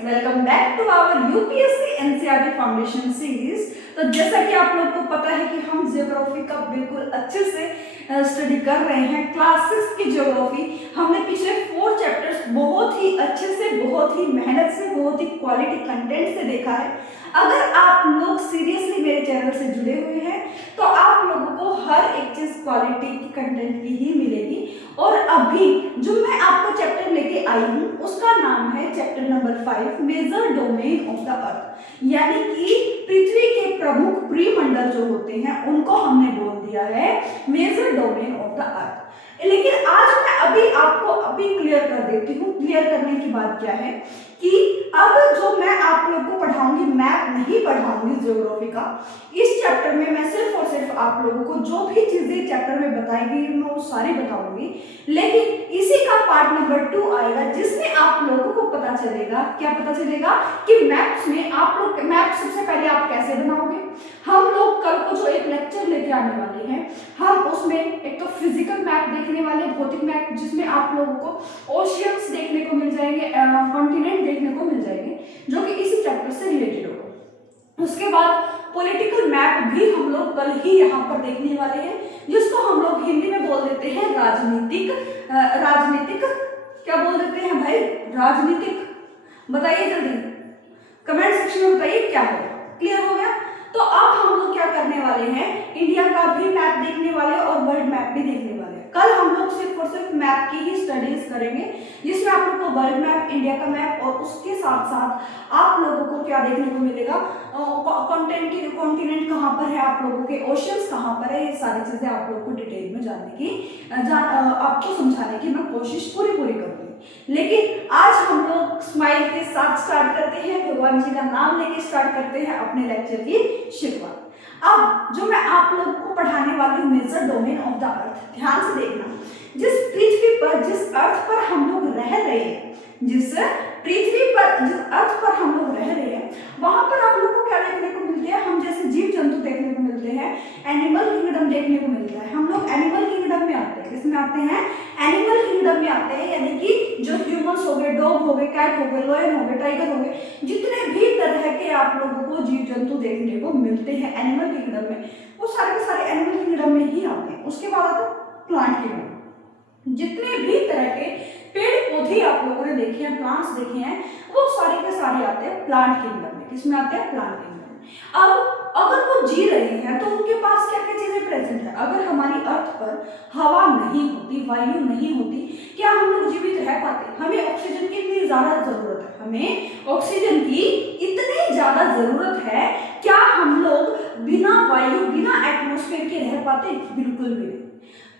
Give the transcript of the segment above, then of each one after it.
Welcome back to our UPSC NCERT foundation series. तो जैसा कि आप लोग को पता है कि हम ज्योग्राफी का बिल्कुल अच्छे से स्टडी कर रहे हैं। क्लास 6 की ज्योग्राफी हमने पिछले 4 चैप्टर्स बहुत ही अच्छे से, बहुत ही मेहनत से, बहुत ही क्वालिटी कंटेंट से देखा है। अगर आप लोग सीरियसली मेरे चैनल से जुड़े हुए हैं तो आप लोगों को हर एक चीज क्वालिटी की कंटेंट की ही मिलेगी। और अभी जो मैं आपको चैप्टर लेके आई हूँ उसका नाम है chapter number 5 major domain of the earth, यानी कि पृथ्वी के प्रमुख परिमंडल जो होते हैं उनको हमने बोल दिया है major domain of the earth. लेकिन आज मैं आपको क्लियर कर देती हूँ। क्लियर करने की बात क्या है कि अब जो मैं आप लोग को पढ़ाऊंगी, मैप नहीं पढ़ाऊंगी ज्योग्राफी का। इस चैप्टर में मैं सिर्फ और सिर्फ आप लोगों को जो भी चीजें चैप्टर में बताई गई मैं वो सारी बताऊंगी। लेकिन इसी का पार्ट नंबर 2 आएगा जिसमें आप लोगों को पता चलेगा, क्या पता चलेगा कि मैप्स में आप लोग मैप सबसे पहले आप कैसे बनाओगे। हम लोग कल को जो एक लेक्चर लेके आने वाले हैं, हम उसमें एक तो फिजिकल मैप देखने वाले, भौतिक मैप, जिसमें आप लोगों को ओशियंस देखने को मिल जाएंगे, कॉन्टिनेंट देखने को मिल जाएंगे, जो कि इसी चैप्टर से रिलेटेड होगा। उसके बाद पॉलिटिकल मैप भी हम लोग कल ही यहाँ पर देखने वाले हैं, जिसको हम लोग हिंदी में बोल देते हैं राजनीतिक क्या बोल देते हैं भाई? राजनीतिक। बताइए जल्दी कमेंट सेक्शन में बताइए क्या होगा। क्लियर हो गया? तो अब हम लोग क्या करने वाले हैं, इंडिया का भी मैप देखने वाले और वर्ल्ड मैप भी देखने वाले। कल हम लोग सिर्फ और सिर्फ मैप की ही स्टडीज करेंगे, जिसमें आप लोग को वर्ल्ड मैप, इंडिया का मैप और उसके साथ साथ आप लोगों को क्या देखने को मिलेगा, कॉन्टिनेंट कहाँ पर है, आप लोगों के ओशियंस कहाँ पर है, ये सारी चीजें आप लोगों को डिटेल में जानने की आपको समझाने की मैं कोशिश पूरी करूंगी। लेकिन आज हम लोग स्माइल के साथ स्टार्ट करते हैं, भगवान जी का नाम लेके स्टार्ट करते हैं अपने लेक्चर की शुरुआत। अब जो मैं आप लोगों को पढ़ाने वाली हूँ major domain of the earth, ध्यान से देखना। जिस पृथ्वी पर, जिस अर्थ पर हम लोग रह रहे हैं, जिस पृथ्वी पर, जिस अर्थ पर हम लोग रह रहे हैं, वहां पर आप लोग को क्या देखने को मिलते हैं? हम जैसे जीव जंतु देखने को मिलते हैं, एनिमल किंगडम देखने को मिलता है। हम लोग एनिमल किंगडम में आते हैं। किसमें आते हैं? एनिमल किंगडम में आते हैं, यानी कि जो ह्यूमंस हो गए, डॉग हो गए, कैट हो गए, लायन हो गए, टाइगर हो गए, जितने भी तरह के आप लोगों को जीव जंतु देखने को मिलते हैं एनिमल किंगडम में, वो सारे के सारे एनिमल किंगडम में ही आते हैं। उसके बाद आता है प्लांट किंगडम। जितने भी तरह के पेड़ पौधे आप लोगों ने देखे हैं, प्लांट्स देखे हैं, वो सारे के सारे आते हैं प्लांट किंगडम में। किसमें आते हैं? प्लांट किंगडम में। अब अगर वो जी रहे हैं तो उनके पास क्या क्या चीजें प्रेजेंट है। अगर हमारी अर्थ पर हवा नहीं होती, वायु नहीं होती, क्या हम लोग जीवित रह पाते? हमें ऑक्सीजन की इतनी ज्यादा जरूरत है, हमें ऑक्सीजन की इतनी ज्यादा जरूरत है, क्या हम लोग बिना वायु, बिना एटमॉस्फेयर के रह पाते? बिल्कुल भी नहीं।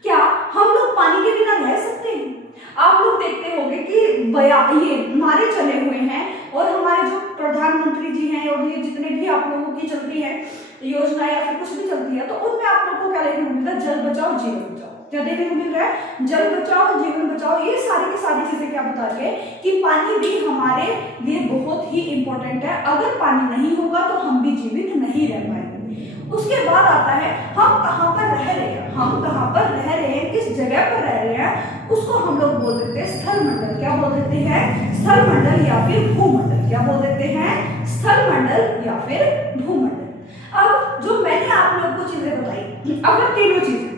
क्या हम लोग पानी के बिना रह सकते हैं? आप लोग देखते होंगे कि ये नारे चले हुए हैं और हमारे जो प्रधानमंत्री जी हैं और ये जितने भी आप लोगों की चलती है योजना या फिर कुछ भी चलती है, तो उनमें आप लोगों को क्या देखने को मिलता है? जल बचाओ जीवन बचाओ। क्या देखने को मिल रहा है? जल बचाओ जीवन बचाओ। ये सारी की सारी चीजें क्या बता रही है कि पानी भी हमारे लिए बहुत ही इंपॉर्टेंट है। अगर पानी नहीं होगा तो हम भी जीवित नहीं रह पाएंगे। उसके बाद आता है हम कहाँ पर रह रहे हैं, हम कहाँ पर रह रहे हैं, किस जगह पर रह रहे हैं, उसको हम लोग बोल देते हैं स्थल मंडल। क्या बोल देते हैं? स्थल मंडल या फिर भूमंडल। क्या बोल देते हैं? स्थल मंडल या फिर भूमंडल। अब जो मैंने आप लोग को चीजें बताई, अगर तीनों चीजें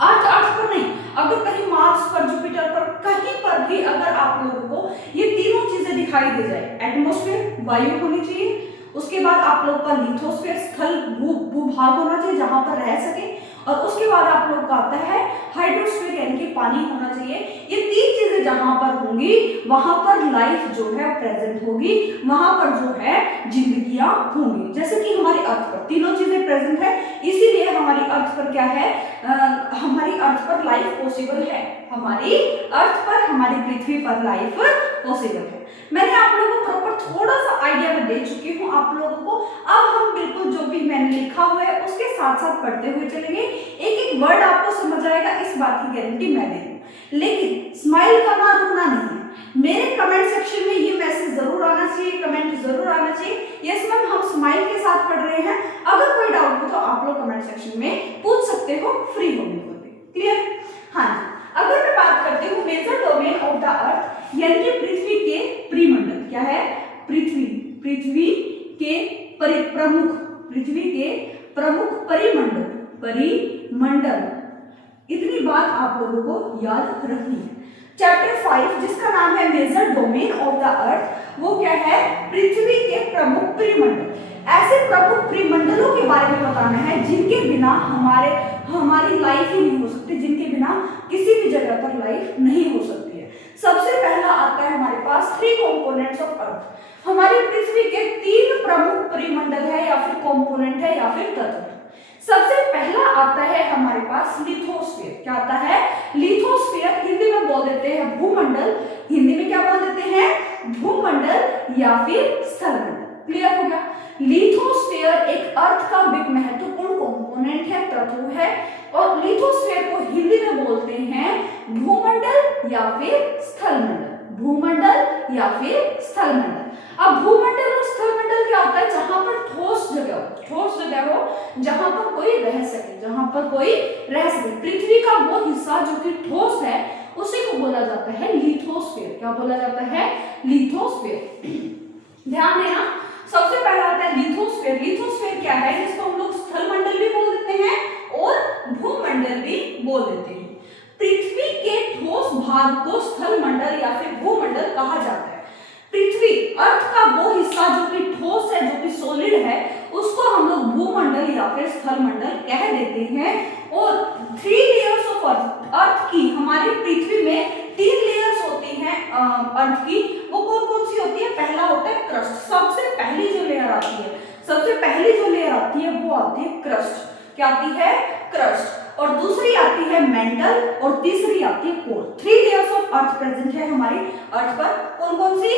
अर्थ पर नहीं, अगर कहीं मार्स पर, जुपिटर पर, कहीं पर भी अगर आप लोगों को ये तीनों चीजें दिखाई दे जाए, एटमॉस्फेयर, वायु होनी चाहिए, उसके बाद आप लोग का लिथोस्फीयर, स्थल भूभाग होना चाहिए जहां पर रह सके, और उसके बाद आप लोग का आता है हाइड्रोस्फीयर, यानी कि पानी होना चाहिए। ये 3 चीजें जहां पर होंगी वहां पर लाइफ जो है प्रेजेंट होगी, वहां पर जो है जिंदगियां होंगी। जैसे कि हमारी अर्थ पर तीनों चीजें प्रेजेंट है, इसीलिए हमारी अर्थ पर क्या है, हमारी अर्थ पर लाइफ पॉसिबल है। हमारी अर्थ पर, हमारी पृथ्वी पर लाइफ पॉसिबल है। मैंने आप लोगों को प्रॉपर थोड़ा सा आइडिया में दे चुकी हूँ आप लोगों को। अब हम बिल्कुल जो भी मैंने लिखा हुआ है उसके साथ साथ पढ़ते हुए चलेंगे। एक एक वर्ड आपको समझ आएगा, इस बात की गारंटी मैं दे दूं। लेकिन स्माइल करना रुकना नहीं है। मेरे कमेंट सेक्शन में ये मैसेज जरूर आना चाहिए, कमेंट जरूर आना चाहिए, यस मैम हम स्माइल के साथ पढ़ रहे हैं। अगर कोई डाउट हो तो आप लोग कमेंट सेक्शन में पूछ सकते हो, फ्री हो बिल्कुल भी। क्लियर? हाँ जी। अगर मैं बात करती हूँ major domain of the earth, यानी कि पृथ्वी के परिमंडल, क्या है? चैप्टर 5 जिसका नाम है major domain of the earth, वो क्या है, पृथ्वी के प्रमुख परिमंडल। ऐसे प्रमुख परिमंडलों के बारे में बताना है जिनके बिना हमारी लाइफ ही नहीं हो सकती, जिनके बिना किसी भी जगह पर लाइफ नहीं हो सकती है। सबसे पहला आता है हमारे पास 3 कंपोनेंट्स ऑफ अर्थ। हमारी पृथ्वी के 3 प्रमुख परिमंडल है या फिर कंपोनेंट है या फिर तत्व। सबसे पहला आता है हमारे पास लिथोस्फीयर। क्या आता है, लिथोस्फीयर, हिंदी में बोल देते हैं भूमंडल। हिंदी में क्या बोल देते हैं, भूमंडल या फिर स्थलमंडल। क्लियर हो गया। लिथोस्फीयर एक अर्थ का एक महत्वपूर्ण कंपोनेंट है, तत्व है, और लिथोस्फीयर को हिंदी में बोलते हैं भूमंडल या फिर स्थलमंडल। भूमंडल या फिर स्थलमंडल। अब भूमंडल और स्थलमंडल क्या होता है, जहां पर ठोस जगह हो, जहां पर कोई रह सके, पृथ्वी का वो हिस्सा जो कि ठोस है उसी को बोला जाता है लिथोस्फीयर। क्या बोला जाता है, लिथोस्फीयर। ध्यान देना, सबसे पहला आता है लिथोस्फीयर। लिथोस्फीयर क्या है, जिसको हम लोग स्थलमंडल भी बोल देते हैं और भूमंडल भी बोल देते हैं। पृथ्वी के ठोस भाग को स्थलमंडल या फिर भूमंडल कहा जाता है। पृथ्वी, अर्थ का वो हिस्सा जो कि ठोस है, जो कि सॉलिड है, उसको हम लोग भूमंडल या फिर स्थलमंडल कह देते हैं। और 3 लेयर्स ऑफ अर्थ की, हमारी पृथ्वी में 3 लेयर्स होती हैं अर्थ की। वो कौन कौन सी होती है, पहला होता है क्रस्ट। सबसे पहली जो लेयर आती है वो आती है क्रस्ट। क्या आती है, क्रस्ट। और दूसरी आती है मेंटल और तीसरी आती है core. 3 layers of earth present है हमारी अर्थ पर। कौन कौन सी,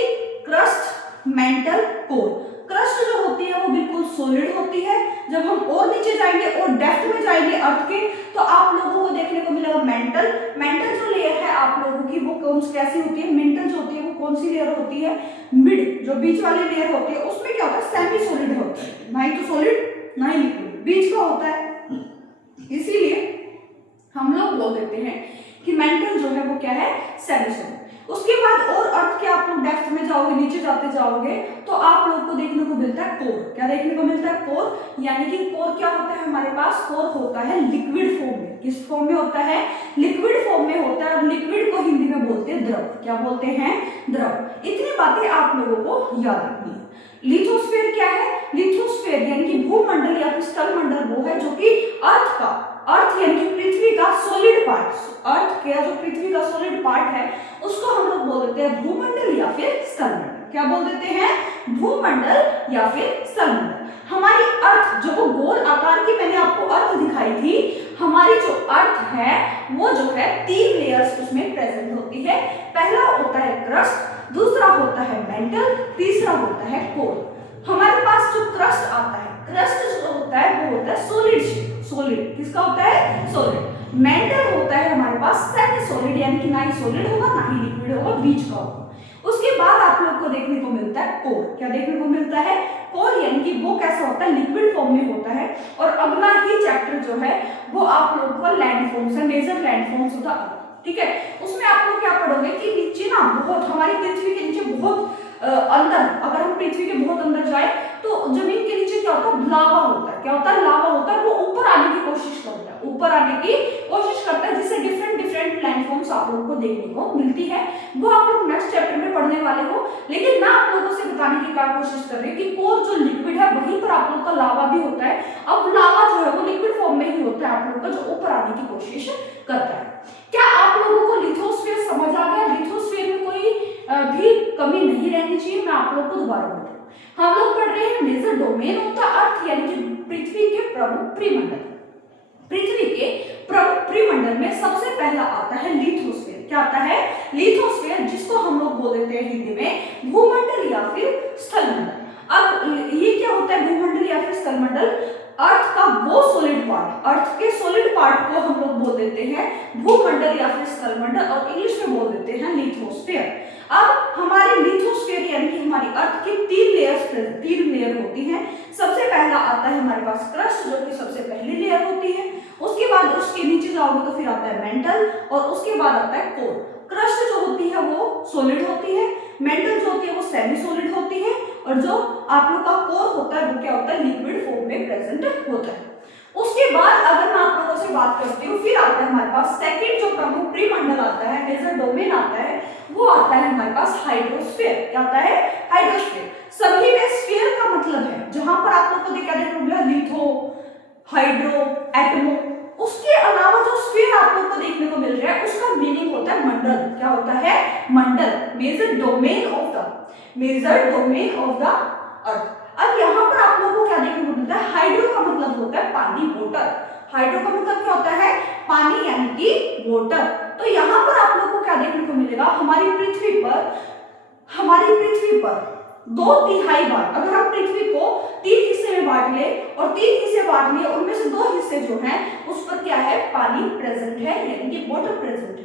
क्रस्ट, मेंटल, कोर। क्रस्ट जो होती है वो बिल्कुल सॉलिड होती है। जब हम और नीचे जाएंगे और डेप्थ में जाएंगे अर्थ के, तो आप लोगों को देखने को मिलेगा मेंटल जो लेयर है आप लोगों की, वो कौन कैसी होती है, मेंटल जो होती है वो कौन सी लेयर होती है, मिड, जो बीच वाली लेयर होती है, उसमें क्या होता है, सेमी सॉलिड होता है, ना ही तो सॉलिड ना ही लिक्विड, बीच का होता है। इसीलिए हम लोग बोल देते हैं कि मेंटल जो है वो क्या है, सेमी सॉलिड। उसके बाद और अर्थ के आप लोग डेप्थ में जाओगे, नीचे जाते जाओगे, तो आप लोग को देखने को मिलता है कोर। क्या देखने को मिलता है, कोर। यानी कि कोर क्या होता है हमारे पास, कोर होता है लिक्विड फॉर्म में। किस फॉर्म में होता है, लिक्विड फॉर्म में होता है। और लिक्विड को हिंदी में बोलते हैं द्रव। क्या बोलते हैं, द्रव। इतनी बातें आप लोगों को याद रखनी है। लिथोस्फीयर क्या है, लिथोस्फीयर यानी कि भूमंडल या फिर स्थलमंडल वो है जो कि अर्थ यानी कि पृथ्वी का सॉलिड पार्ट, अर्थ का जो पृथ्वी का सॉलिड पार्ट है उसको हम लोग बोल देते हैं भूमंडल या फिर स्थलमंडल। क्या बोल देते हैं, भूमंडल या फिर स्थलमंडल। हमारी अर्थ जो वो गोल आकार की मैंने आपको अर्थ दिखाई थी, हमारी जो अर्थ है वो जो है 3 लेयर्स उसमें प्रेजेंट होती है। पहला होता है क्रस्ट, दूसरा होता है मेंटल, तीसरा होता है कोर। हमारे पास जो क्रस्ट आता है, क्रस्ट जो होता है वो होता है सॉलिड शेप। सॉलिड किसका होता है, सॉलिड। मेंटल होता है हमारे पास सेमी सॉलिड, यानी कि ना ही सॉलिड होगा ना ही लिक्विड होगा, बीच का होगा। उसके बाद आप लोग को देखने को मिलता है कोर। क्या देखने को मिलता है, कोर, यानी कि वो कैसा होता है, लिक्विड फॉर्म में होता है। और अगला ही चैप्टर जो है वो आप लोग को लैंडफॉर्म्स है, मेजर लैंडफॉर्म्स होता है। ठीक है, उसमें आप लोग क्या पढ़ोगे कि नीचे ना बहुत, हमारी पृथ्वी के नीचे बहुत अंदर, अगर हम पृथ्वी के बहुत अंदर जाए तो जमीन के नीचे क्या होता है, लावा होता है। क्या होता है, लावा होता है। वो ऊपर आने की कोशिश करता है, जिससे डिफरेंट लैंडफॉर्म्स आप लोगों को देखने को मिलती है। वो आप लोग नेक्स्ट चैप्टर में पढ़ने वाले हो। लेकिन मैं आप लोगों से बताने की क्या कोशिश कर रही हूँ कि कोर जो लिक्विड है वहीं पर आप लोग का लावा भी होता है। अब लावा जो है वो लिक्विड फॉर्म में ही होता है आप लोग का, जो ऊपर आने की कोशिश करता है। क्या आप लोगों को लिथोस्फीयर समझ आ गया? लिथोस्फीयर में कोई भी कमी नहीं रहनी चाहिए। मैं आप लोग को दोबारा बता, हम लोग पढ़ रहे हैं major domain of the earth, यानी कि पृथ्वी के प्रमुख परिमंडल। पृथ्वी के प्रमुख परिमंडल में सबसे पहला आता है लिथोस्फीयर। क्या आता है, लिथोस्फीयर, जिसको हम लोग बोल देते हैं हिंदी में भूमंडल या फिर स्थलमंडल। अब ये क्या होता है भूमंडल या फिर स्थलमंडल? अर्थ का वो सॉलिड पार्ट, अर्थ के सॉलिड पार्ट को हम लोग बोल देते हैं भूमंडल या फिर स्थलमंडल, और इंग्लिश में बोल देते हैं लिथोस्फीयर। अब हमारे लिथोस्फीयर यानी कि हमारी अर्थ की 3 लेयर होती हैं। सबसे पहला आता है हमारे पास क्रस्ट, जो कि सबसे पहली लेयर होती है। उसके बाद उसके नीचे जाओगे तो फिर आता है मेंटल, और उसके बाद आता है कोर। क्रस्ट जो होती है वो सॉलिड होती है, मेंटल जो होती है वो सेमी सॉलिड होती है, और जो आप लोग का कोर होता है वो क्या होता है, लिक्विड फॉर्म में प्रेजेंट होता है। उसके बाद अगर मैं आप लोगों से बात बात करती हूँ। फिर आता है हमारे पास सेकंड जो प्रमुख परिमंडल आता है, मेजर डोमेन आता है, वो आता है हमारे पास हाइड्रोस्फीयर। क्या आता है? हाइड्रोस्फीयर। सभी में स्फीयर का मतलब है, जहां पर आप लोग को देखा देखने को मिला लिथो, हाइड्रो, एटमो, उसके अलावा जो स्फीयर आप लोग को देखने को मिल रहा है उसका मीनिंग होता है मंडल। क्या होता है? मंडल, major domain of the earth. अब यहाँ पर आप लोगों को क्या देखने को मिलता है? हाइड्रो का मतलब होता है पानी, वाटर। हाइड्रो का मतलब क्या होता है? पानी यानी कि वाटर। तो यहाँ पर आप लोगों को क्या देखने को मिलेगा? हमारी पृथ्वी पर 2/3 भाग, अगर हम पृथ्वी को 3 हिस्से में बांट ले और 3 हिस्से बांट लिए, उनमें से 2 हिस्से जो हैं उस पर क्या है? पानी प्रेजेंट है, यानी कि वाटर प्रेजेंट है।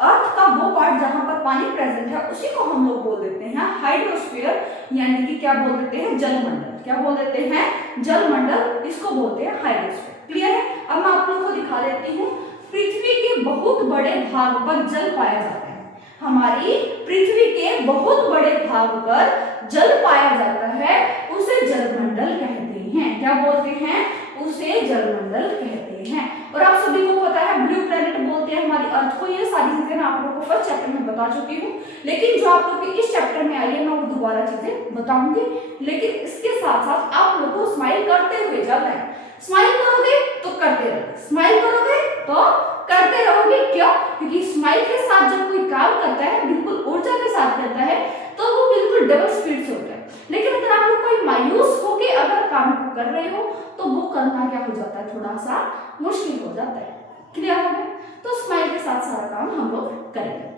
अर्थ का वो पार्ट जहां पर पानी प्रेजेंट है उसी को हम लोग बोल देते हैं हाइड्रोस्फीयर, यानी कि क्या बोल देते हैं? जलमंडल। क्या बोल देते हैं? जलमंडल, इसको बोलते हैं हाइड्रोस्फीयर। क्लियर है? अब मैं आप लोगों को दिखा देती हूँ। पृथ्वी के बहुत बड़े भाग पर जल पाया जाता है। हमारी पृथ्वी के बहुत बड़े भाग पर जल पाया जाता है, उसे जलमंडल कहते हैं। क्या बोलते हैं? उसे जलमंडल कहते हैं। और आप सभी को पता है ब्लू प्लैनेट बोलते हैं हमारी अर्थ को। ये सारी चीजें मैं आप लोगों को फर्स्ट चैप्टर में बता चुकी हूँ, लेकिन जो आप लोग के इस चैप्टर में आई है मैं वो दोबारा चीजें बताऊंगी। लेकिन इसके साथ साथ आप लोग को स्माइल करते हुए चलना है। स्माइल करोगे तो करते रहोगे, स्माइल करोगे तो करते रहोगे। क्यों? क्योंकि स्माइल के साथ जब कोई काम करता है, बिल्कुल ऊर्जा के साथ करता है, तो वो बिल्कुल डबल स्पीड से होता है। लेकिन अगर आप लोग कोई मायूस होके अगर काम को कर रहे हो तो वो करना क्या हो जाता है? थोड़ा सा मुश्किल हो जाता है। क्लियर हो गया? तो स्माइल के साथ सारा काम हम लोग करेंगे।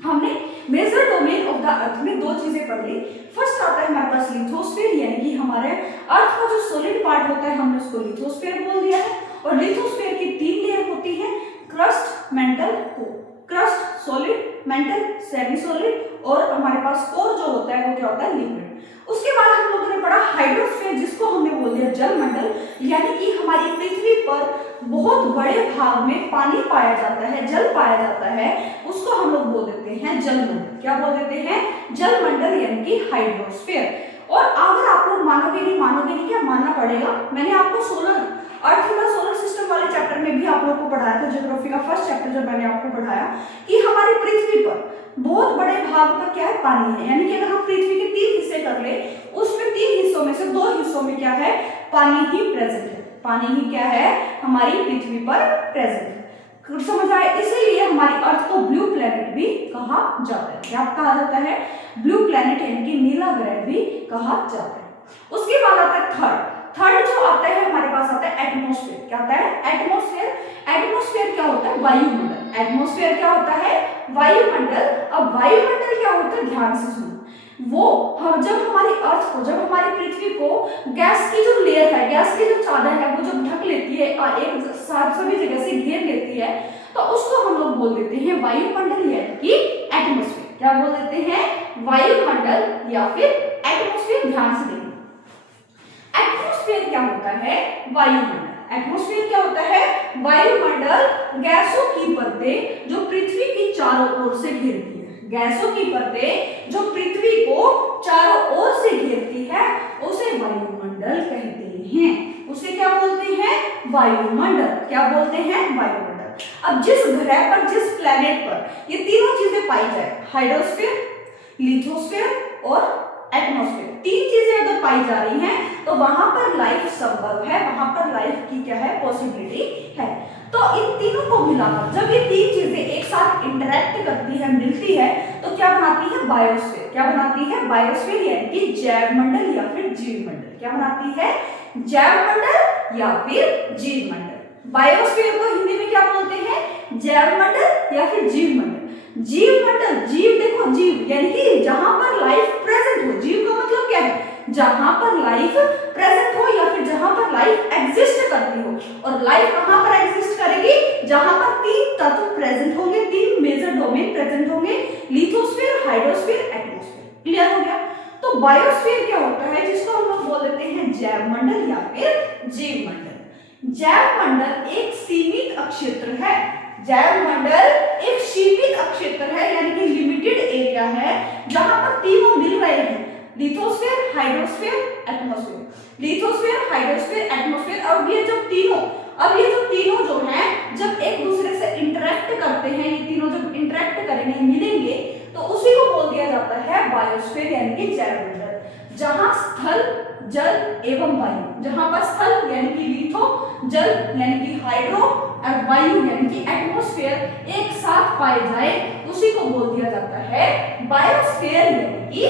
हमने major domain of the earth में 2 चीजें पढ़ ली। फर्स्ट आता है हमारे पास लिथोस्फीयर, यानी कि हमारे अर्थ का जो सॉलिड पार्ट होता है हमने उसको लिथोस्फीयर बोल दिया है। और लिथोस्फीयर की 3 लेयर होती है, crust, mental, core. Crust solid, mental semi solid, और हमारे पास कोर जो होता है वो क्या होता है? लिक्विड। उसके बाद हम लोगों ने पढ़ा हाइड्रोस्फीयर, जिसको हमने बोल दिया जलमंडल, यानी कि हमारी पृथ्वी पर बहुत बड़े भाग में पानी पाया जाता है, जल पाया जाता है, उसको हम लोग बोल देते हैं जलमंडल। क्या बोल देते हैं? जलमंडल, यानी कि हाइड्रोस्फीयर। और अगर आप लोग मानोगे नहीं, क्या मानना पड़ेगा? मैंने आपको अर्थ का सोलर सिस्टम वाले चैप्टर में भी आप लोग को पढ़ाया था, ज्योग्राफी का फर्स्ट चैप्टर जब मैंने आपको पढ़ाया कि हमारी पृथ्वी पर बहुत बड़े भाग पर क्या है? पानी है। यानी कि अगर हम पृथ्वी के 3 हिस्से कर ले, उसमें 3 हिस्सों में से 2 हिस्सों में क्या है? पानी ही प्रेजेंट है। पानी ही क्या है? हमारी पृथ्वी पर प्रेजेंट है। समझ आए? इसीलिए हमारी अर्थ को ब्लू प्लैनेट भी कहा जाता है। क्या कहा जाता है? ब्लू प्लैनेट, यानी कि नीला ग्रह भी कहा जाता है। उसके बाद आता है थर्ड जो आता है हमारे पास आता है एटमॉस्फेयर। क्या आता है? एटमॉस्फेयर क्या होता है? वायुमंडल। एटमॉस्फेयर क्या होता है? वायुमंडल। अब वायुमंडल क्या होता है? ध्यान से सुनो। वो जब हमारी अर्थ को, जब हमारी पृथ्वी को गैस की जो लेयर है, गैस की जो चादर है, वो जब ढक लेती है और एक साथ सभी जगह से घेर लेती है, तो उसको हम लोग बोल देते हैं वायुमंडल, यानी कि एटमॉस्फेयर। क्या बोल देते हैं? वायुमंडल या फिर एटमॉस्फेयर। ध्यान से देखिए, एटमॉस्फेयर क्या होता है? वायुमंडल। एटमॉस्फेयर क्या होता है? वायुमंडल, गैसों की परतें जो पृथ्वी की चारों ओर से घेरती है। गैसों की परतें जो पृथ्वी को चारों ओर से घेरती है, उसे वायुमंडल कहते हैं। उसे क्या बोलते हैं? वायुमंडल। क्या बोलते हैं? वायुमंडल। अब जिस ग्रह पर, जिस प्लैनेट पर ये तीनों चीजें पाई जाए, हाइड्रोस्फीयर, लिथोस्फीयर और एटमॉस्फेयर, 3 चीजें अगर पाई जा रही हैं तो वहां पर लाइफ संभव है, वहां पर लाइफ की क्या है? पॉसिबिलिटी है। तो इन तीनों को मिलाकर जब ये 3 चीजें एक साथ इंटरेक्ट करती है, मिलती है, तो क्या बनाती है? बायोस्फीयर। क्या बनाती है? बायोस्फीयर, यानी कि जैव मंडल या फिर जीव मंडल। क्या बनाती है? जैव मंडल या फिर जीव मंडल। बायोस्फीयर को हिंदी में क्या बोलते हैं? जैव मंडल या फिर जीव मंडल। जीव मंडल, जीव देखो, जीव यानी कि जहां पर लाइफ प्रेजेंट हो। जीव का मतलब क्या है? जहां पर लाइफ प्रेजेंट हो या फिर जहां पर लाइफ एग्जिस्ट करती हो। और लाइफ कहां पर एग्जिस्ट करेगी? जहां पर 3 तत्व प्रेजेंट होंगे, 3 मेजर डोमेन प्रेजेंट होंगे, लिथोस्फीयर, हाइड्रोस्फीयर, एटमॉस्फेयर। क्लियर हो गया? तो बायोस्फीयर क्या होता है? जिसको हम लोग बोल देते हैं जैव मंडल या फिर जीव मंडल। जैव मंडल एक सीमित क्षेत्र है। जैव मंडल एक सीमित क्षेत्र है, यानी कि लिमिटेड एरिया है, जहां पर तीनों मिल रहे हैं, lithosphere, hydrosphere, atmosphere. Lithosphere, hydrosphere, atmosphere. अब ये जो तीनों अब ये जो तीनों जो हैं जब एक दूसरे से इंटरेक्ट करते हैं, ये तीनों जब इंटरेक्ट करेंगे, मिलेंगे, तो उसी को बोल दिया जाता है बायोस्फीयर यानी कि जैवमंडल, जहां स्थल, जल एवं वायु, जहां पर स्थल यानी कि लिथो, जल यानी कि हाइड्रो और वायु यानी कि एटमॉस्फेयर एक साथ पाए जाए, उसी को बोल दिया जाता है बायोस्फीयर यानी कि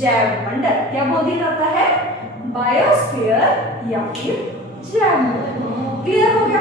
जैवमंडल। क्या बोल दिया जाता है? बायोस्फीयर या फिर जैवमंडल। क्लियर हो गया?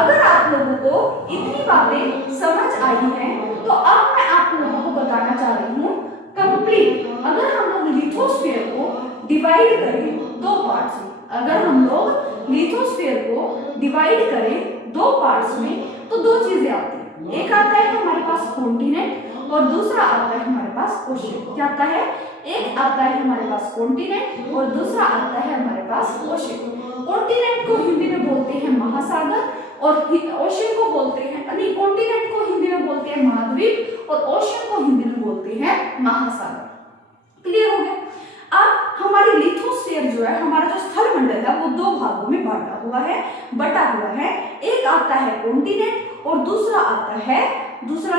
अगर आप लोगों को इतनी बातें समझ आई हैं, तो अब मैं आप लोगों को बताना चाह रही हूँ कंप्लीट। अगर हम लोग लिथोस्फीयर को डिवाइड करें दो पार्ट्स में, अगर हम लोग लिथोस्फीयर को डिवाइड करें दो पार्ट्स में, तो दो चीजें आती हैं। एक आता है हमारे पास कॉन्टिनेंट और दूसरा आता है हमारे पास ओशियन। क्या आता है? एक आता है हमारे पास कॉन्टिनेंट और दूसरा आता है हमारे पास ओशियन। कॉन्टिनेंट को हिंदी में बोलते हैं महासागर और ओशियन को बोलते हैं, यानी कॉन्टिनेंट को हिंदी में बोलते हैं महाद्वीप और ओशियन को हिंदी में बोलते हैं महासागर। क्लियर हो गया? अब हमारी लिथोस्फीयर जो है, हमारा जो स्थल मंडल है, वो दो भागों में बटा हुआ है। एक आता है कॉन्टिनेंट और दूसरा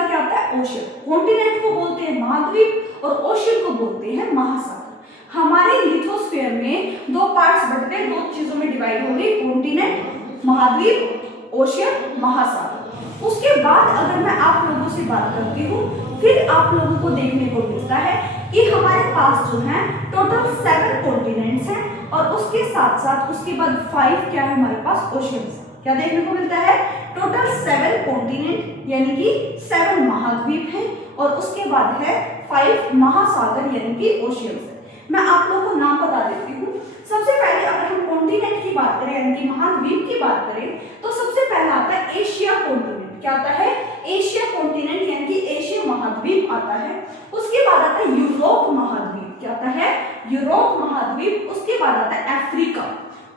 क्या आता है? ओशियन। कॉन्टिनेंट को बोलते हैं महाद्वीप और ओशियन को बोलते हैं महासागर। हमारे लिथोस्फीयर में दो पार्ट्स बटते हैं, दो चीजों में डिवाइड हो गई, कॉन्टिनेंट, महाद्वीप, ओशियन, महासागर। उसके बाद अगर मैं आप लोगों से बात करती हूँ, फिर आप लोगों को देखने को मिलता है कि हमारे पास जो है टोटल 7 कॉन्टिनेंट्स हैं और उसके साथ साथ उसके बाद 5 क्या है हमारे पास? ओशियंस। क्या देखने को मिलता है? टोटल 7 कॉन्टिनेंट यानी कि 7 महाद्वीप हैं और उसके बाद है 5 महासागर यानी कि ओशियंस। मैं आप लोगों को नाम बता देती हूँ। सबसे पहले अगर हम कॉन्टिनेंट की बात करें यानी कि महाद्वीप की बात करें, तो सबसे पहला आता है एशिया कॉन्टिनेंट। क्या आता है? एशिया कॉन्टिनेंट यानी कि एशिया महाद्वीप आता है। उसके बाद आता है यूरोप महाद्वीप। क्या आता है? यूरोप महाद्वीप। उसके बाद आता है अफ्रीका।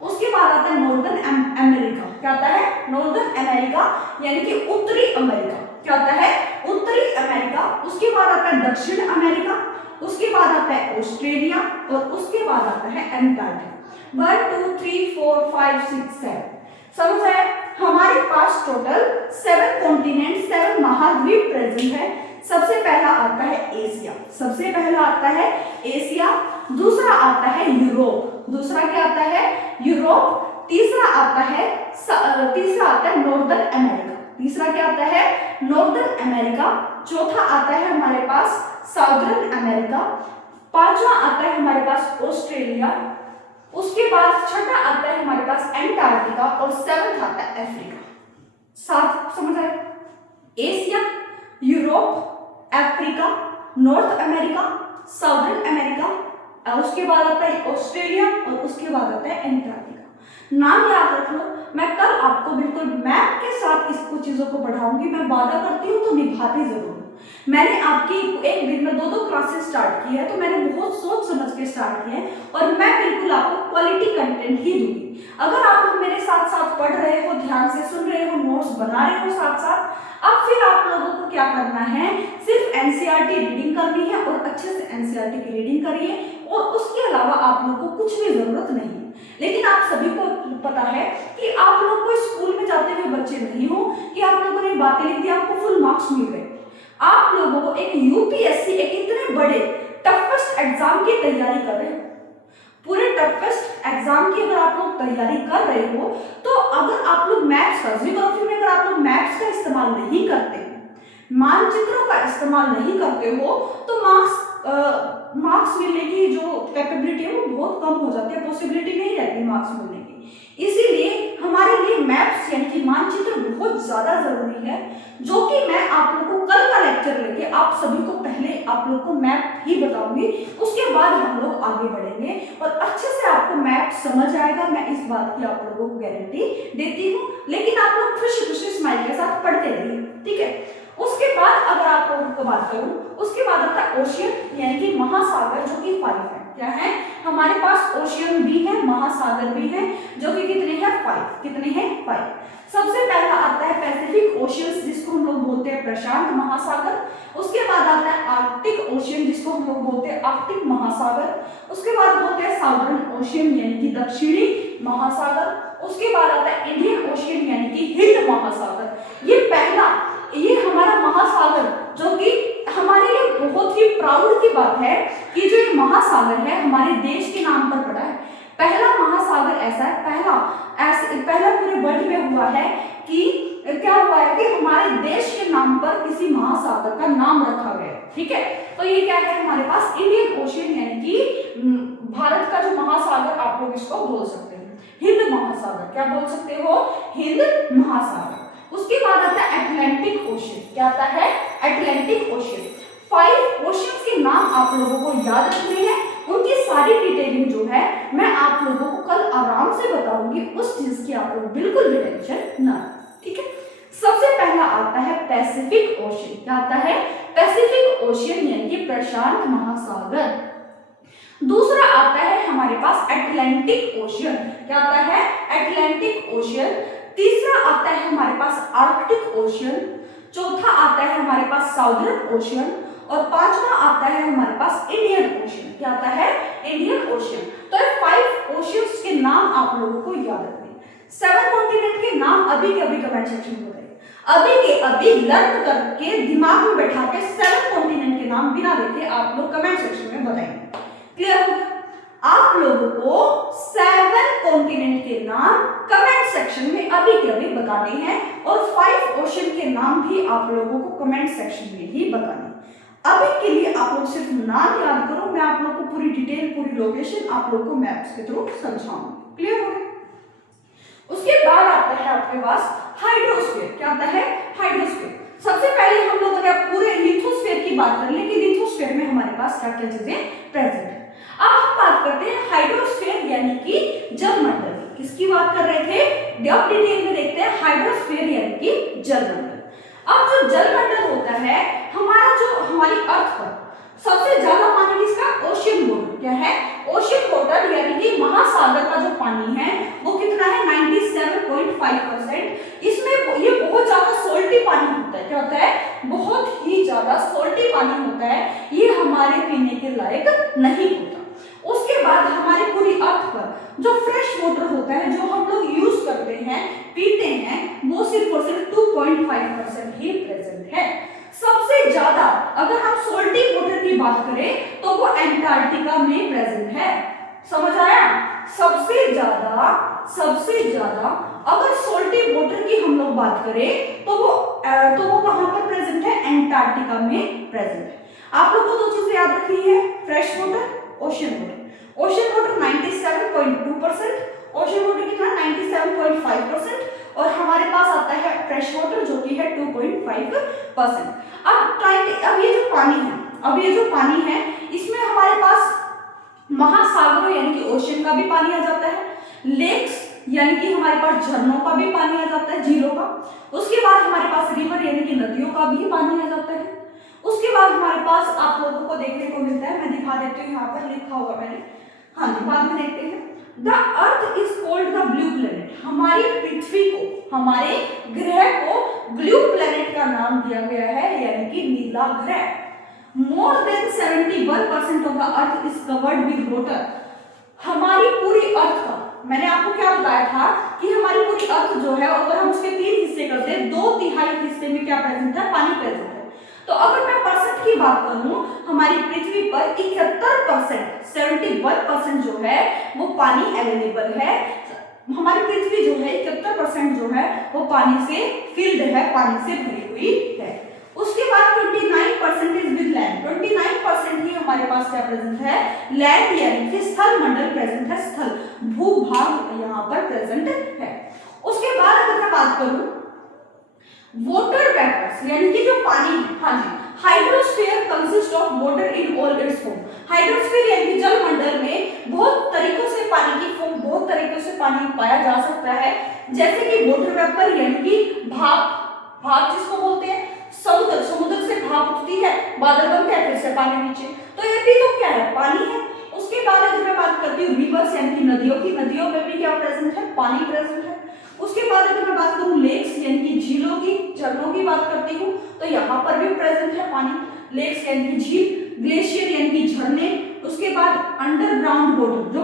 उसके बाद आता है नॉर्दर्न अमेरिका। क्या आता है? नॉर्दर्न अमेरिका यानी कि उत्तरी अमेरिका। क्या आता है? उत्तरी अमेरिका। उसके बाद आता है दक्षिण अमेरिका। उसके बाद आता है ऑस्ट्रेलिया और उसके बाद आता है एंटार्क्टिका। 1 2 3 4 5 6 7। समझ आया? हमारे पास टोटल 7 कॉन्टिनेंट, 7 महाद्वीप प्रेजेंट है। सबसे पहला आता है एशिया। सबसे पहला आता है एशिया। दूसरा आता है यूरोप। दूसरा क्या आता है? यूरोप। तीसरा आता है नॉर्दर्न अमेरिका। तीसरा क्या आता है? Northern America. चौथा आता है हमारे पास साउदर्न अमेरिका। पांचवा आता है हमारे पास ऑस्ट्रेलिया। उसके बाद छठा आता है हमारे पास एंटार्क्टिका और 7th आता है अफ्रीका। 7 समझ आए? Asia, Europe, Africa, north America, southern America, उसके बाद आता है ऑस्ट्रेलिया और उसके बाद आता है एंटार्क्टिका। नाम याद रख लो। मैं कल आपको बिल्कुल मैप के साथ इसको चीजों को बढ़ाऊंगी। मैं वादा करती हूँ तो निभाती जरूर हूँ। मैंने आपकी एक दिन में 2 क्लासेस स्टार्ट की है, तो मैंने बहुत सोच समझ के स्टार्ट किया है और मैं बिल्कुल आपको क्वालिटी कंटेंट ही दूंगी। अगर आप लोग मेरे साथ साथ पढ़ रहे हो, ध्यान से सुन रहे हो, नोट्स बना रहे हो साथ साथ, अब फिर आप लोगों को क्या करना है? सिर्फ एनसीईआरटी रीडिंग करनी है और अच्छे से एनसीईआरटी की रीडिंग करिए और उसके अलावा आप लोगों को कुछ भी जरूरत नहीं है। लेकिन आप सभी को पता है कि आप लोग कोई स्कूल में जाते हुए बच्चे नहीं हो कि आप लोगों ने बातें लिख दी, आपको फुल मार्क्स मिल गए। आप लोगों को एक यूपीएससी, एक इतने बड़े टफेस्ट एग्जाम की तैयारी कर रहे हो, पूरे टफेस्ट एग्जाम की अगर आप लोग तैयारी कर रहे हो, तो अगर आप लोग मैथ्स का, ज्योग्राफी में अगर आप लोग मैथ्स का इस्तेमाल नहीं करते, मानचित्रों का इस्तेमाल नहीं करते हो, तो मार्क्स मिलने की जो कैपेबिलिटी है वो बहुत कम हो जाती है, पॉसिबिलिटी नहीं रहती मार्क्स मिलने की। इसीलिए हमारे लिए मैप्स यानी कि मानचित्र बहुत ज्यादा जरूरी है, जो कि मैं आप लोगों को कल का लेक्चर लेके आप सभी को पहले आप लोग को मैप ही बताऊंगी, उसके बाद हम लोग आगे बढ़ेंगे और अच्छे से आपको मैप समझ आएगा। मैं इस बात की आप लोगों को गारंटी देती हूँ। लेकिन आप लोग खुशी खुशी स्माइल के साथ पढ़ते रहिए, ठीक है। उसके बाद अगर आप लोगों को बात करूं, उसके बाद आता है ओशियन यानी कि महासागर, जो कि 5 है। क्या है? हमारे पास ओशियन भी है, महासागर भी है, जो कि कितने हैं? 5। कितने हैं? 5। सबसे पहला आता है पैसिफिक ओशियन, जिसको हम लोग बोलते हैं प्रशांत महासागर। उसके बाद आता है आर्कटिक ओशियन, जिसको हम लोग बोलते हैं आर्कटिक महासागर। उसके बाद बोलते हैं साउदर्न ओशियन यानी कि दक्षिणी महासागर। उसके बाद आता है इंडियन ओशियन यानी कि हिंद महासागर। ये हमारा महासागर जो कि हमारे लिए बहुत ही प्राउड की बात है कि जो ये महासागर है हमारे देश के नाम पर पड़ा है। पहला महासागर ऐसा है, पहला पूरे वर्ल्ड में हुआ है कि क्या हुआ है कि हमारे देश के नाम पर किसी महासागर का नाम रखा गया है। ठीक है, तो ये क्या है हमारे पास इंडियन ओशियन यानी कि भारत का जो महासागर, आप लोग इसको बोल सकते हैं हिंद महासागर। क्या बोल सकते हो? हिंद महासागर। उसके बाद आता है अटलांटिक ओशियन। क्या आता है? Atlantic ocean. 5 ओशियंस के नाम आप लोगों को याद रखने हैं, उनकी सारी डिटेलिंग जो है मैं आप लोगों को कल आराम से बताऊंगी, उस चीज की आप लोग बिल्कुल भी टेंशन ना। ठीक है, सबसे पहला आता है पैसिफिक ओशियन। क्या आता है? पैसिफिक ओशियन यानी कि प्रशांत महासागर। दूसरा आता है हमारे पास अटलांटिक ओशियन। क्या आता है? Atlantic ocean. तीसरा आता है हमारे पास आर्कटिक ओशियन। चौथा आता है हमारे पास साउदर्न ओशियन और पांचवा आता है हमारे पास इंडियन ओशियन। क्या आता है? Indian ocean. तो ये 5 ओशियंस के नाम आप लोगों को याद रखने हैं। 7 कॉन्टिनेंट के नाम अभी के अभी कमेंट सेक्शन में बताइए, अभी के अभी लर्न करके दिमाग में बैठा के 7 कॉन्टिनेंट के नाम बिना देखे आप लोग कमेंट सेक्शन में बताएंगे। क्लियर हो गया? आप लोगों को 7 कॉन्टिनेंट के नाम कमेंट सेक्शन में अभी के अभी बताने हैं और 5 ओशियन के नाम भी आप लोगों को कमेंट सेक्शन में ही बताने हैं। अभी के लिए आप लोग सिर्फ नाम याद करो, मैं आप लोग को पूरी डिटेल, पूरी लोकेशन आप लोग को मैप्स के थ्रू समझाऊंगी। क्लियर हो गया? उसके बाद आता है आपके पास हाइड्रोस्फीयर। क्या आता है? हाइड्रोस्फीयर। सबसे पहले हम लोगों ने पूरे लिथोस्फीयर की बात कर ली कि लिथोस्फीयर में हमारे पास क्या क्या चीजें प्रेजेंट है। अब हम बात करते हैं हाइड्रोस्फीयर यानी कि जलमंडल। किसकी बात कर रहे थे? अब डिटेल में देखते हैं हाइड्रोस्फीयर यानी कि जलमंडल। अब जो जलमंडल होता है हमारी अर्थ पर सबसे ज्यादा पानी किसका? Ocean water. क्या है? ओशियन वाटर यानी कि महासागर का जो पानी है वो कितना है? 97.5%। इसमें ये बहुत ज्यादा सोल्टी पानी होता है। क्या होता है? बहुत ही ज्यादा सोल्टी पानी होता है, ये हमारे पीने के लायक नहीं होता। उसके बाद हमारी पूरी अर्थ पर जो फ्रेश वाटर होता है, जो हम लोग यूज करते हैं, पीते हैं, वो सिर्फ और सिर्फ 2.5% ही प्रेजेंट है। सबसे ज्यादा अगर हम सोल्टी वाटर की बात करें तो वो एंटार्क्टिका में प्रेजेंट है। समझ आया? सबसे ज्यादा अगर सोल्टी वाटर की हम लोग बात करें तो वो कहां पर प्रेजेंट है? एंटार्क्टिका में प्रेजेंट है। आप लोग को 2 चीजें याद रखनी है, fresh water, ocean water. Ocean water 97.2%, ocean water कितना? 97.5%, और हमारे पास आता है फ्रेश वाटर जो कि है 2.5%। अब ये जो पानी है इसमें हमारे पास महासागरों यानी कि ओशियन का भी पानी आ जाता है, लेक्स यानी कि हमारे पास झरनों का भी पानी आ जाता है, झीलों का। उसके बाद हमारे पास रिवर यानी कि नदियों का भी पानी आ जाता है। उसके बाद हमारे पास आप लोगों को देखने को मिलता है, मैं दिखा देती हूँ, यहाँ पर लिखा होगा मैंने, हाँ जी, बाद में देखते हैं। The earth is called the blue planet. हमारी पृथ्वी को, हमारे ग्रह को ब्लू प्लेनेट का नाम दिया गया है यानी कि नीला ग्रह। More than 71% of the earth is covered with water. हमारी पूरी अर्थ का, मैंने आपको क्या बताया था कि हमारी पूरी अर्थ जो है अगर हम उसके 3 हिस्से करते हैं, 2/3 हिस्से में क्या प्रेजेंट है? पानी प्रेजेंट है। तो अगर मैं परसेंट की बात करूं, हमारी पृथ्वी पर 71%, 71% जो है वो पानी अवेलेबल है। हमारी पृथ्वी जो है 71% जो है वो पानी से फिल्ड है, पानी से भरी हुई है। उसके बाद 29% इज विद लैंड। 29% ही हमारे पास क्या प्रेजेंट है? लैंड यानी कि स्थल मंडल प्रेजेंट है, स्थल भूभाग यहाँ पर प्रेजेंट है। उसके बाद अगर मैं बात करूं वाटर वेपर्स यानी कि जो पानी है, हाँ जी, hydrosphere consist of water in all its form. Hydrosphere यानी कि जलमंडल में बहुत तरीकों से पानी की फॉर्म, बहुत तरीकों से पानी पाया जा सकता है, जैसे कि वाटर वेपर यानी कि भाप जिसको बोलते हैं, समुद्र से भाप उठती है, बादल बनते हैं, फिर से पानी नीचे, तो ये भी तो क्या है? पानी है। उसके बाद अगर मैं बात करती हूँ रिवर्स यानी कि नदियों की, नदियों में भी क्या प्रेजेंट है? पानी प्रेजेंट है। उसके बाद अगर मैं बात करूं लेक्स यानी कि झीलों की, झरनों की बात करती हूँ तो यहाँ पर भी प्रेजेंट है पानी। लेक्स यानी कि झील, ग्लेशियर यानी कि झरने। उसके बाद अंडरग्राउंड वाटर, जो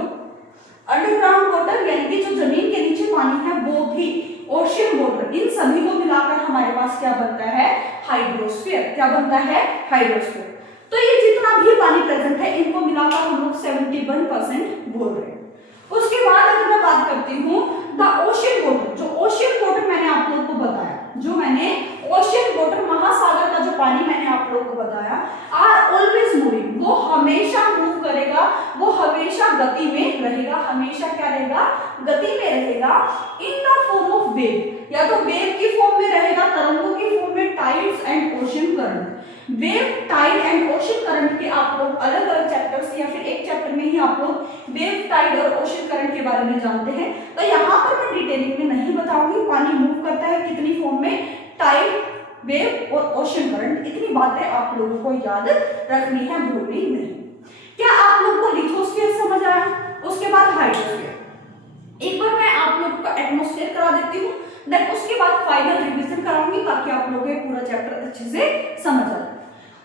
अंडरग्राउंड वाटर यानी कि जो जमीन के नीचे पानी है वो भी, ओशियन वाटर, इन सभी को मिलाकर हमारे पास क्या बनता है, हाइड्रोस्फीयर। क्या बनता है, हाइड्रोस्फीयर। तो ये जितना भी पानी प्रेजेंट है इनको मिलाकर हम लोग 71% बोल रहे हैं। उसके बाद अगर मैं बात करती हूँ द ओशियन वाटर, जो ओशियन वाटर मैंने आप लोगों को बताया, जो मैंने ओशियन वाटर, महासागर का जो पानी मैंने आप लोगों को बताया, आर ऑलवेज मूविंग, वो हमेशा मूव करेगा, वो हमेशा गति में रहेगा, हमेशा क्या रहेगा, गति में रहेगा, in the form of wave, या तो वेव की फॉर्म में रहेगा, तरंगों की फॉर्म में, tides and ocean current. Wave, tide and ocean current के आप लोग अलग अलग चैप्टर्स या फिर एक चैप्टर में ही आप लोग वेव, टाइड और ओशियन करंट के बारे में जानते हैं। तो यहाँ पर मैं डिटेलिंग में नहीं बताऊंगी पानी मूव करता है कितनी फॉर्म में, टाइड, वेव और ओशियन करंट, इतनी बातें आप लोगों को याद रखनी है, भूलनी नहीं। क्या आप लोगों को लिथोस्फीयर समझ आया? उसके बाद हाइड्रोस्फीयर। एक बार मैं आप लोगों को एटमॉस्फेयर करा देती हूँ, देन उसके बाद फाइनल रिवीजन कराऊंगी ताकि आप लोगों को पूरा चैप्टर अच्छे से समझ आ जाए।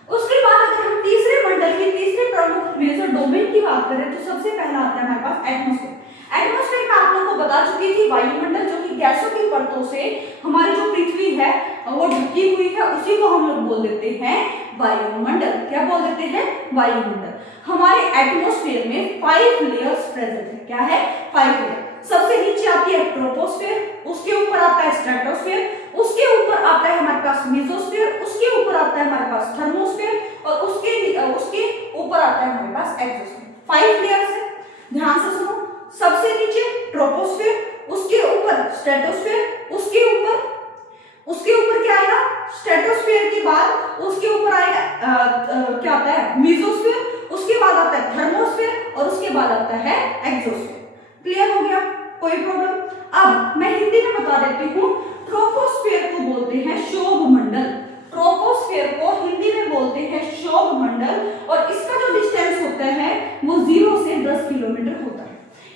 उसके बाद अगर हम तीसरे मंडल की तीसरे प्रमुख मेजर डोमेन की बात करें तो सबसे पहला आता है हमारे पास एटमॉस्फेयर। एटमॉस्फेयर में आप लोगों को बता चुकी थी वायुमंडल, जो कि गैसों की परतों से हमारी जो पृथ्वी है वो ढकी हुई है, उसी को हम लोग बोल देते हैं वायुमंडल। क्या बोल देते हैं? वायुमंडल। हमारे एटमॉस्फेयर में 5 लेयर्स प्रेजेंट है। क्या है? 5 लेयर। सबसे नीचे आती है ट्रोपोस्फेयर, उसके ऊपर आता है स्ट्रेटोस्फेयर, उसके ऊपर आता है हमारे पास मेसोस्फेयर, उसके ऊपर आता है हमारे पास थर्मोस्फेयर और उसके ऊपर आता है हमारे पास एक्सोस्फेयर। 5 लेयर्स है, ध्यान से सुनो। सबसे नीचे ट्रोपोस्फेयर, उसके ऊपर स्ट्रेटोस्फेयर, उसके ऊपर क्या आएगा? स्ट्रेटोस्फेयर के बाद उसके ऊपर आएगा क्या आता है? मेसोस्फेयर, उसके बाद आता है थर्मोस्फेयर और उसके बाद आता है एक्सोस्फेयर। क्लियर हो गया? कोई प्रॉब्लम? अब मैं हिंदी में बता देती हूँ। ट्रोपोस्फेयर को बोलते हैं शोभ मंडल। ट्रोपोस्फेयर को हिंदी में बोलते हैं शोभ मंडल और इसका जो डिस्टेंस होता है वो 0 से 10 किलोमीटर होता है।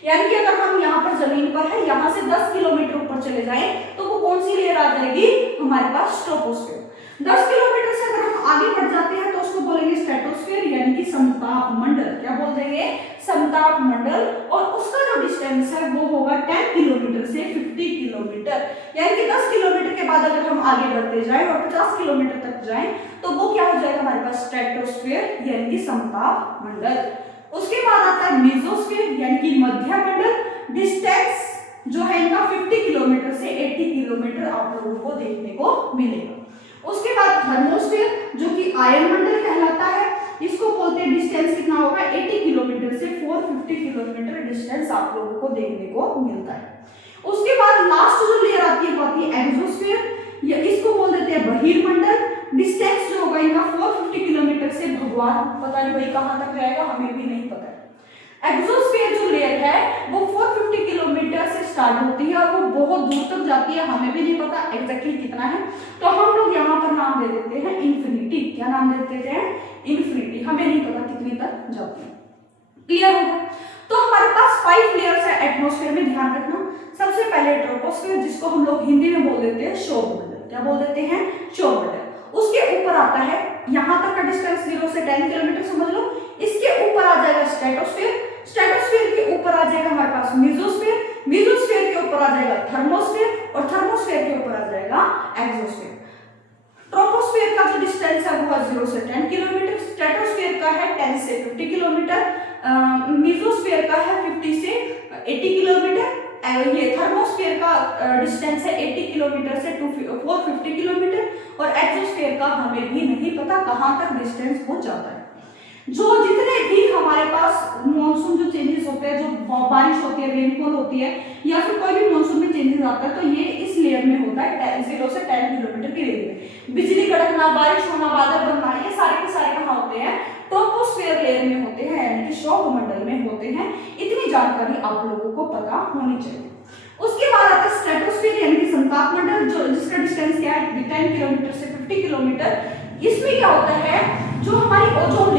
यानी कि अगर हम यहाँ पर जमीन पर है, यहाँ से 10 किलोमीटर ऊपर चले जाएं तो वो कौन सी लेयर आ जाएगी? हमारे पास ट्रोपोस्फेयर। 10 किलोमीटर से अगर हम आगे बढ़ जाते हैं तो उसको बोलेंगे स्ट्रेटोस्फेयर यानी कि समताप मंडल। क्या बोल देंगे? समताप मंडल। और उसका जो डिस्टेंस है वो होगा 10 किलोमीटर से 50 किलोमीटर। यानी कि 10 किलोमीटर के बाद अगर हम आगे बढ़ते जाएं और 50 किलोमीटर तक जाएं तो वो क्या हो जाएगा हमारे पास? स्ट्रेटोस्फेयर यानी कि समताप मंडल। उसके बाद आता है मेसोस्फेयर यानी कि मध्य मंडल। डिस्टेंस जो है इनका 50 किलोमीटर से 80 किलोमीटर आप लोगों को देखने को मिलेगा। उसके बाद थर्मोस्फेयर जो कि आयन मंडल कहलाता है, इसको बोलते हैं डिस्टेंस कितना होगा? 80 किलोमीटर से 450 किलोमीटर डिस्टेंस आप लोगों को देखने को मिलता है। उसके बाद लास्ट जो लेयर आती है वो आती है एक्सोस्फेयर, या इसको बोल देते हैं बहिर्मंडल। डिस्टेंस जो होगा इनका 450 किलोमीटर से भगवान पता नहीं भाई कहां तक जाएगा, हमें भी नहीं पता है। एक्सोस्फेयर जो लेयर है वो 450 किलोमीटर से स्टार्ट होती है और वो बहुत दूर तक जाती है, हमें भी नहीं पता एग्जैक्टली कितना है। तो हम लोग यहाँ पर नाम दे देते हैं इन्फिनिटी। क्या नाम दे देते हैं? इन्फिनिटी। हमें नहीं पता कितनी तक जाती है। क्लियर हो गया? तो हमारे पास 5 लेयर्स है एटमॉस्फेयर में, ध्यान रखना। सबसे पहले ट्रोपोस्फेयर जिसको हम लोग हिंदी में बोल देते हैं शोभ मंडल। क्या बोल देते हैं? शोभ मंडल। उसके ऊपर आता है, यहाँ तक का डिस्टेंस 0 से 10 किलोमीटर समझ लो। इसके ऊपर आ जाएगा स्ट्रेटोस्फेयर, स्ट्रेटोस्फेयर के ऊपर आ जाएगा हमारे पास मेसोस्फेयर, मेसोस्फेयर के ऊपर आ जाएगा थर्मोस्फेयर और थर्मोस्फेयर के ऊपर आ जाएगा एक्सोस्फेयर। ट्रोपोस्फेयर का जो डिस्टेंस है वो है 0 से 10 किलोमीटर, स्ट्रेटोस्फेयर का है 10 से 50 किलोमीटर, मेसोस्फेयर का है 50 से 80 किलोमीटर, ये थर्मोस्फेयर का डिस्टेंस है 80 किलोमीटर से 450 किलोमीटर और एक्सोस्फेयर का हमें भी नहीं पता कहां तक डिस्टेंस हो जाता है। जो जितने भी हमारे पास मॉनसून जो चेंजेस होते हैं, जो बारिश होती है, रेनफॉल होती है या फिर कोई भी मॉनसून में चेंजेस आता है तो ये इस लेयर में होता है 0 से 10 किलोमीटर की रेंज में। बिजली कड़कना, बारिश होना, बादल बनना, ये सारे के सारे कहाँ होते हैं? ट्रोपोस्फेयर लेयर में होते हैं यानी कि शोभ मंडल में होते हैं। इतनी जानकारी आप लोगों को पता होनी चाहिए। उसके बाद आता है स्ट्रेटोस्फेयर यानी कि समताप मंडल, जो जिसका डिस्टेंस क्या है? 10 किलोमीटर से 50 किलोमीटर। इसमें क्या होता है? जो हमारी ओजोन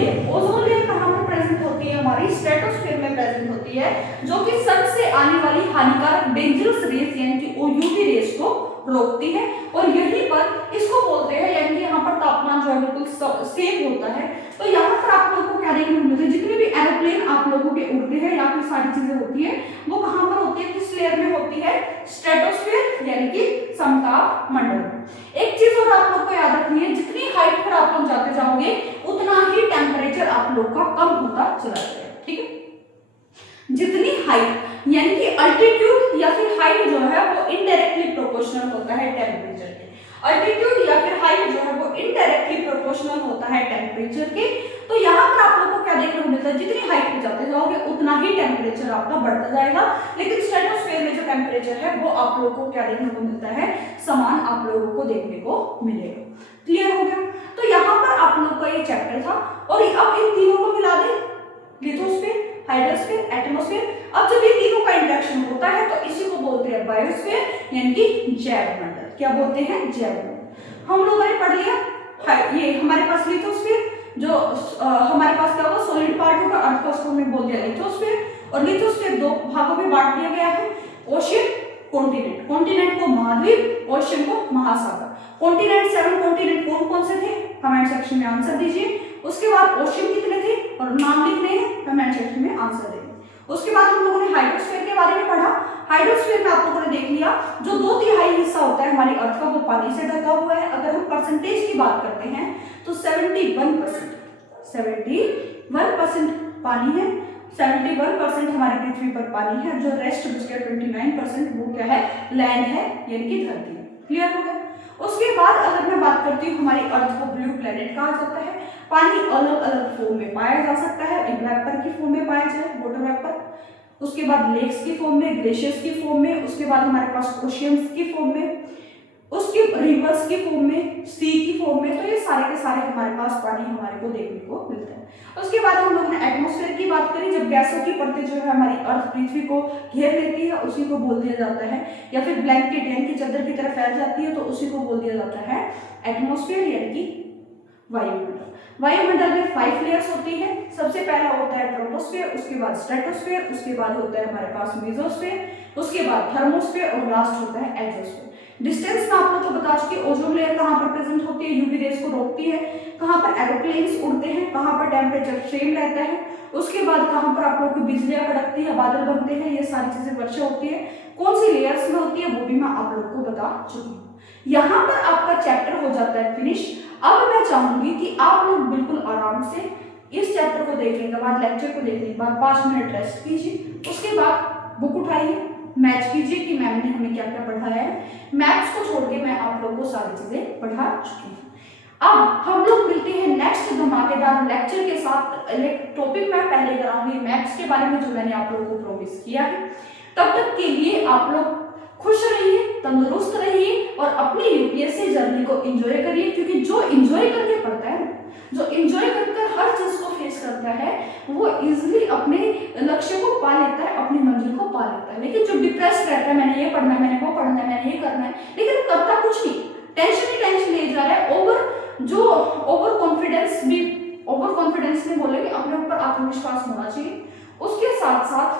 लेयर कहाँ पर प्रेजेंट होती है? हमारी स्ट्रेटोस्फेयर में प्रेजेंट होती है, जो कि सन से आने वाली हानिकारक डेंजरस रेस यानी कि यूवी रेस को रोकती है और यहीं पर इसको बोलते हैं, यानी कि यहाँ पर तापमान जो है बिल्कुल सेम होता है। तो यहाँ पर आप लोगों को क्या देखने को मिलता है? जितने भी एरोप्लेन आप लोगों के उड़ते हैं या फिर सारी चीजें होती है वो कहाँ पर होती है, किस लेयर में होती है, स्ट्रेटोस्फीयर यानी कि समताप मंडल। एक चीज और आप लोग को याद रखनी है, जितनी हाइट पर आप लोग जाते जाओगे उतना ही टेम्परेचर आप लोग का कम होता चला जाएगा, ठीक है। जितनी हाइट यानी कि अल्टीट्यूड या फिर हाइट जो है वो इनडायरेक्टली प्रोपोर्शनल होता है टेम्परेचर के। अल्टीट्यूड या फिर हाइट जो है वो इनडायरेक्टली प्रोपोर्शनल होता है टेम्परेचर के। तो यहाँ पर आप लोग को क्या देखने को मिलता है, जितनी हाइट पे जाते जाओगे उतना ही टेम्परेचर आपका बढ़ता जाएगा, लेकिन स्ट्रेटोस्फीयर में जो टेम्परेचर है वो आप लोगों को क्या देखने को मिलता है, समान आप लोगों को देखने को मिलेगा। क्लियर हो गया। तो यहाँ पर आप लोग का ये चैप्टर था और अब इन तीनों को मिला दें, लिथोस्फीयर, हाइड्रोस्फीयर, एटमॉस्फेयर। अब जब ये तीनों का इंटरेक्शन होता है तो इसी को बोलते हैं बायोस्फीयर यानी कि जैव मंडल। क्या बोलते हैं, जैव मंडल। हम लोगों ने पढ़ लिया ये हमारे पास लिथोस्फीयर, जो हमारे पास क्या होगा, सॉलिड पार्ट होगा, अर्थ को उसको हमने बोल दिया लिथोस्फीयर। और लिथोस्फीयर दो भागों में बांट दिया गया है, ओशियन, कॉन्टिनेंट। कॉन्टिनेंट को महाद्वीप, ओशियन को महासागर। कॉन्टिनेंट 7 कॉन्टिनेंट कौन कौन से थे, कमेंट सेक्शन में आंसर दीजिए। उसके बाद ओशियन कितने थे और नाम लिखने हैं, कमेंट सेक्शन में आंसर देंगे। उसके बाद हम लोगों ने हाइड्रोस्फीयर के बारे में पढ़ा। हाइड्रोस्फीयर में आप लोगों ने देख लिया जो 2/3 हिस्सा होता है हमारी अर्थ का वो पानी से ढका हुआ है। अगर हम परसेंटेज की बात करते हैं तो 71% पानी है। 71% हमारी पृथ्वी पर पानी है, जो रेस्ट बचकर 29% वो क्या है, लैंड है यानी कि धरती है। क्लियर हो गया। उसके बाद अगर मैं बात करती हूँ, हमारी अर्थ को ब्लू प्लेनेट कहा जाता है। पानी अलग अलग फॉर्म में पाया जा सकता है, एक वेपर की फॉर्म में पाया जाए, वाटर वेपर। उसके बाद लेक्स की फॉर्म में, ग्लेशियर्स की फॉर्म में। उसके बाद हमारे पास ओशियंस की फॉर्म में, उसके रिवर्स की फॉर्म में, सी की फॉर्म में। तो ये सारे के सारे हमारे पास पानी हमारे को देखने को मिलता है। उसके बाद हम लोगों ने एटमॉस्फेयर की बात करी, जब गैसों की परतें जो है हमारी अर्थ पृथ्वी को घेर लेती है उसी को बोल दिया जाता है, या फिर ब्लैंकेट यानी कि चादर की तरह फैल जाती है तो उसी को बोल दिया जाता है एटमॉस्फेयर यानी कि वायुमंडल। वायुमंडल में 5 लेयर्स होती है। सबसे पहला होता है ट्रोपोस्फेयर, उसके बाद स्ट्रेटोस्फेयर, उसके बाद होता है हमारे पास मेसोस्फेयर, उसके बाद थर्मोस्फेयर और लास्ट होता है एक्सोस्फेयर। डिस्टेंस में आप लोग को बता चुकी, ओजोन लेयर कहाँ पर प्रेजेंट होती है, यूवी रेज को रोकती है, कहाँ पर एरोप्लेन्स उड़ते हैं, कहाँ पर टेम्परेचर सेम रहता है, उसके बाद कहाँ पर आप लोग की बिजलियां कड़कती है, बादल बनते हैं, ये सारी चीजें वर्षा होती है, कौन सी लेयर्स में होती है वो भी मैं आप लोग को बता चुकी हूँ। यहाँ पर आपका चैप्टर हो जाता है फिनिश। अब मैं चाहूंगी कि आप लोग बिल्कुल आराम से इस चैप्टर को देखने के बाद, लेक्चर को देखने के बाद 5 मिनट रेस्ट कीजिए। उसके बाद बुक उठाइए, मैच कीजिए कि मैम ने हमें क्या क्या पढ़ाया है। मैथ्स को छोड़ के मैं आप लोगों को सारी चीजें पढ़ा चुकी हूँ। अब हम लोग मिलते हैं नेक्स्ट धमाकेदार लेक्चर के साथ। टॉपिक मैं पहले कराऊंगी मैथ्स के बारे में, जो मैंने आप लोगों को प्रॉमिस किया है। तब तक के लिए आप लोग खुश रहिए, तंदुरुस्त रहिए और अपनी यूपीएससी जर्नी को एंजॉय करिए, क्योंकि जो एंजॉय करके पढ़ता है, जो एंजॉय कर हर चीज को फेस करता है, वो इजीली अपने लक्ष्य को पा लेता है, अपनी मंजिल को पा लेता है। लेकिन जो डिप्रेस रहता है, मैंने ये पढ़ना है, मैंने वो पढ़ना है, मैंने ये करना है, लेकिन करता कुछ नहीं, टेंशन ही टेंशन ले जा रहा है। ओवर कॉन्फिडेंस नहीं बोलेंगे, अपने ऊपर आत्मविश्वास होना चाहिए। उसके साथ साथ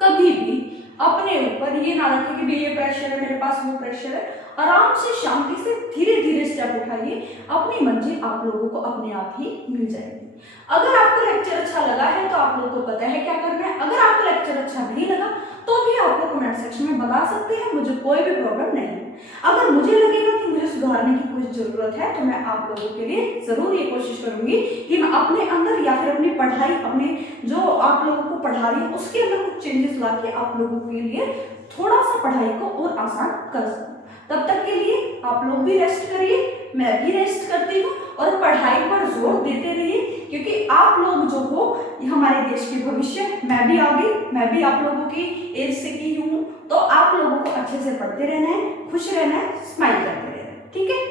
कभी भी अपने ऊपर ये ना रखें कि ये प्रेशर है मेरे पास, वो प्रेशर है। आराम से शांति से धीरे धीरे स्टेप उठाइए, अपनी मंजिल आप लोगों को अपने आप ही मिल जाएगी। अगर आपको लेक्चर अच्छा लगा है तो आप लोगों को पता है क्या करना है। अगर आपको लेक्चर अच्छा नहीं लगा तो भी आप लोग कमेंट सेक्शन में बता सकते हैं, मुझे कोई भी प्रॉब्लम नहीं है। अगर मुझे लगेगा कि मुझे सुधारने की कुछ जरूरत है तो मैं आप लोगों के लिए जरूर ये कोशिश करूंगी कि मैं अपने अंदर या फिर अपनी पढ़ाई, अपने जो आप लोगों को पढ़ा रही हूँ उसके अंदर कुछ चेंजेस ला के आप लोगों के लिए थोड़ा सा पढ़ाई को और आसान कर सकूं। तब तक के लिए आप लोग भी रेस्ट करिए, मैं भी रेस्ट करती हूँ, और पढ़ाई पर जोर देते रहिए, क्योंकि आप लोग जो हो हमारे देश के भविष्य। मैं भी आ गई, मैं भी आप लोगों की एज से की हूँ, तो आप लोगों को अच्छे से पढ़ते रहना है, खुश रहना है, स्माइल करते रहना है। ठीक है।